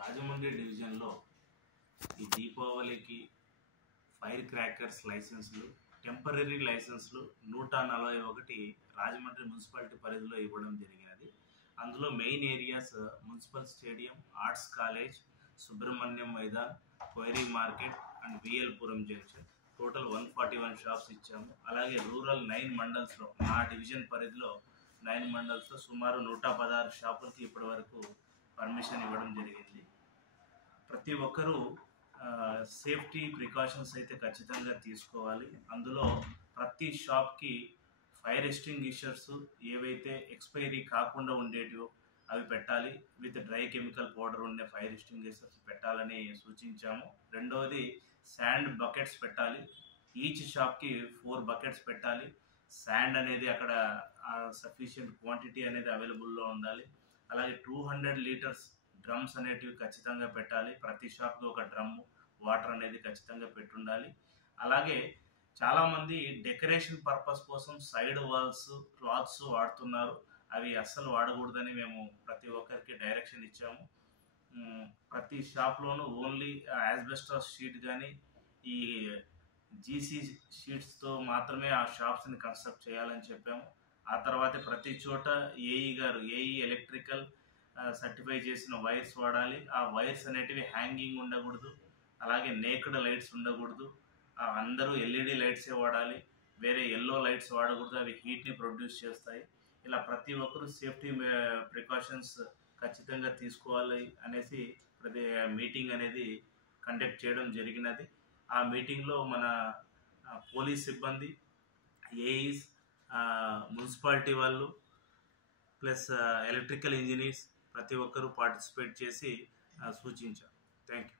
రాజమండ్రి డివిజన్లో ఈ దీపావళికి ఫైర్ క్రాకర్స్ లైసెన్సులు, టెంపరరీ లైసెన్సులు 141 రాజమండ్రి మున్సిపాలిటీ పరిధిలో ఇవ్వడం జరిగినది. అందులో main areas municipal stadium, arts college, Subrahmanyam Maidan, quarry market and V L Puram junction. Total 141 shops ఇచ్చాము. అలాగే రూరల్ 9 మండల్స్లో, మా డివిజన్ పరిధిలో 9 మండల్స్లో సుమారు 116 షాపులకి ఇప్పటి వరకు పర్మిషన్ ఇవ్వడం జరిగింది. ప్రతి ఒక్కరూ సేఫ్టీ ప్రికాషన్స్ అయితే ఖచ్చితంగా తీసుకోవాలి. అందులో ప్రతి షాప్కి ఫైర్ ఎక్స్టింగ్విషర్స్ ఏవైతే ఎక్స్పైరీ కాకుండా ఉండేటివో అవి పెట్టాలి. విత్ డ్రై కెమికల్ పౌడర్ ఉండే ఫైర్ ఎక్స్టింగ్విషర్స్ పెట్టాలని సూచించాము. రెండవది శాండ్ బకెట్స్ పెట్టాలి. ఈచ్ షాప్కి 4 బకెట్స్ పెట్టాలి. శాండ్ అనేది అక్కడ సఫిషియంట్ క్వాంటిటీ అనేది అవైలబుల్లో ఉండాలి. అలాగే 200 లీటర్స్ డ్రమ్స్ అనేటివి ఖచ్చితంగా పెట్టాలి. ప్రతి షాప్కి ఒక డ్రమ్ము వాటర్ అనేది ఖచ్చితంగా పెట్టుండాలి. అలాగే చాలామంది డెకరేషన్ పర్పస్ కోసం సైడ్ వాల్స్, క్లాత్స్ వాడుతున్నారు. అవి అస్సలు వాడకూడదని మేము ప్రతి ఒక్కరికి డైరెక్షన్ ఇచ్చాము. ప్రతి షాప్లోనూ ఓన్లీ యాస్బెస్టాస్ షీట్ కానీ ఈ జీసీ షీట్స్తో మాత్రమే ఆ షాప్స్ని కన్స్ట్రక్ట్ చేయాలని చెప్పాము. ఆ తర్వాత ప్రతి చోట ఏఈ ఎలక్ట్రికల్ సర్టిఫై చేసిన వైర్స్ వాడాలి. ఆ వైర్స్ అనేటివి హ్యాంగింగ్ ఉండకూడదు. అలాగే నేక్డ్ లైట్స్ ఉండకూడదు. అందరూ ఎల్ఈడి లైట్సే వాడాలి. వేరే ఎల్లో లైట్స్ వాడకూడదు. అవి హీట్ని ప్రొడ్యూస్ చేస్తాయి. ఇలా ప్రతి ఒక్కరూ సేఫ్టీ ప్రికాషన్స్ ఖచ్చితంగా తీసుకోవాలి అనేసి ప్రతి మీటింగ్ అనేది కండక్ట్ చేయడం జరిగినది. ఆ మీటింగ్లో మన పోలీస్ సిబ్బంది, ఏఈస్, మున్సిపాలిటీ వాళ్ళు ప్లస్ ఎలక్ట్రికల్ ఇంజనీర్స్ ప్రతి ఒక్కరూ పార్టిసిపేట్ చేసి సూచించారు. Thank you.